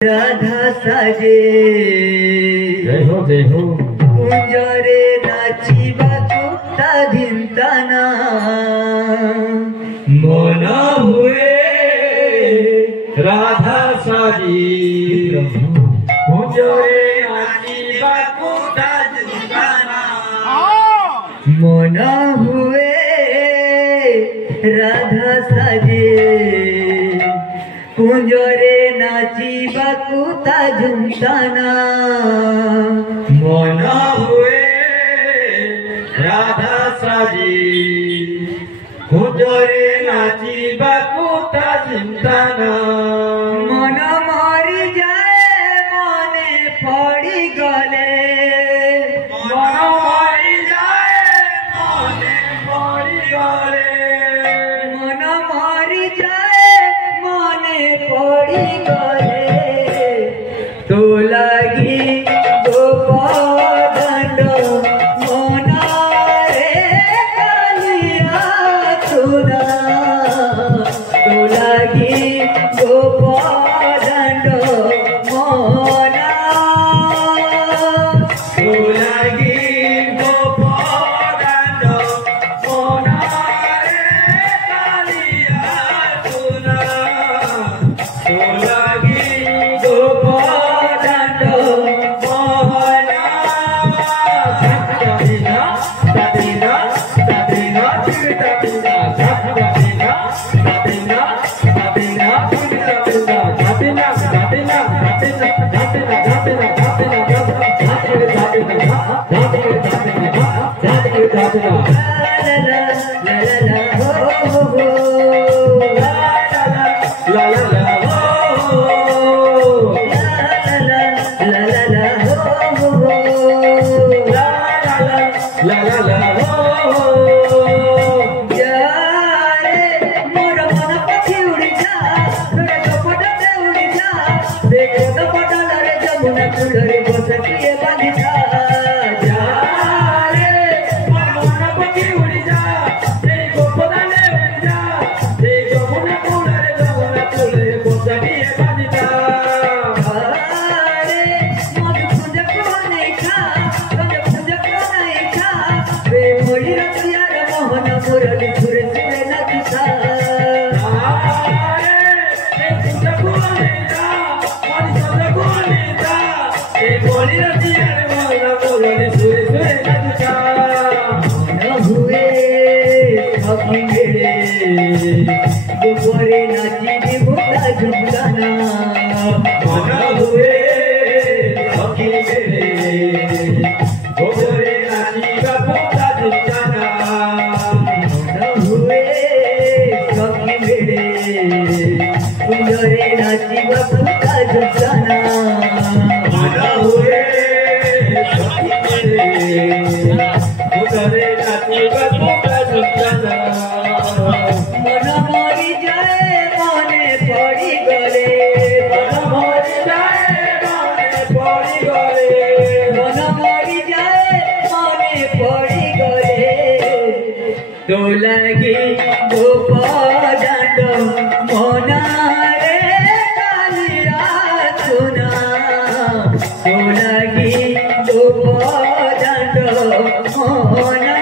राधा साजे जय हो कुंजरे नाचिबा कुत्ता धिंताना मन हुए राधा साजी कुंजरे नाचिबा कुत्ता धिंताना मन हुए राधा साजे कुंजरे नाचिबा कुत्ता झुमताना मन हुए राधा साजी कुंजरे नाचिबा कुत्ता धिंताना मन मरी जाए मने पड़ी गले मन मरी जाए मने पड़ी गले मन मरी जाए मने पड़ी गले तो लगी गोपाल मोना रे कालिया तुरा तो लगी गोपाल मोना तो लगी गोपाल मोना रे कालिया तुरा तो लगी गोपाल मोहना सत्यादीना सतीना सतीना चिरतादीना सत्यादीना सतीना सतीना चिरतादीना सतीना सतीना सतीना गोरे नाची भोला झुमलाना मन हुए सखी मेरे गोरे नाचिबा कुत्ता धिंताना मन हुए सखी मेरे कुंजरे नाचिबा कुत्ता झुमलाना मन हुए सखी मेरे गोरे नाचिबा कुत्ता धिंताना मन मरी जाए मने पड़ी गले मन मरी जाए मने पड़ी गले मन मरी जाए मने पड़ी गले तो लगी गोपाल मोना रे कालिया सुना तो लगी गोपाल मोना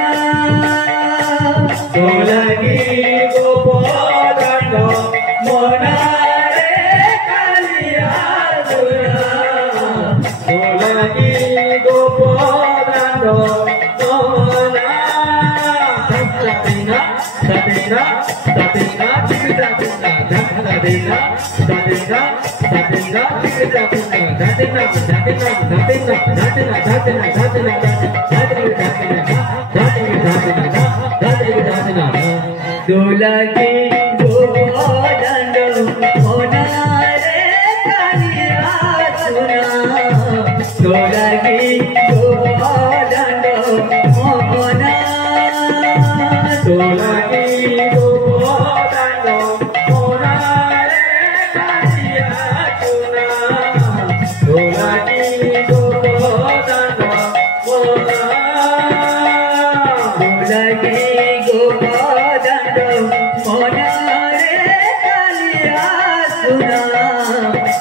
तो लगी गोपाल मोना रे कालिया तुरा तो लगी गोपाल मोना सतीना सतीना सतीना चिरतादीना सतीना सतीना सतीना चिरतादीना सतीना सतीना सतीना सतीना सतीना तो लगी गोपाल मोना रे कालिया सुना तो लगी गोपाल मोना तो लगी गोपाल मोना रे कालिया सुना तो लगी गोपाल मोना तो लगी गोपाल मोना रे कालिया सुना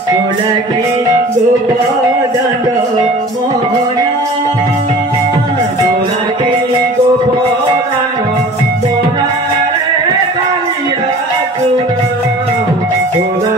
तो लगी Lagi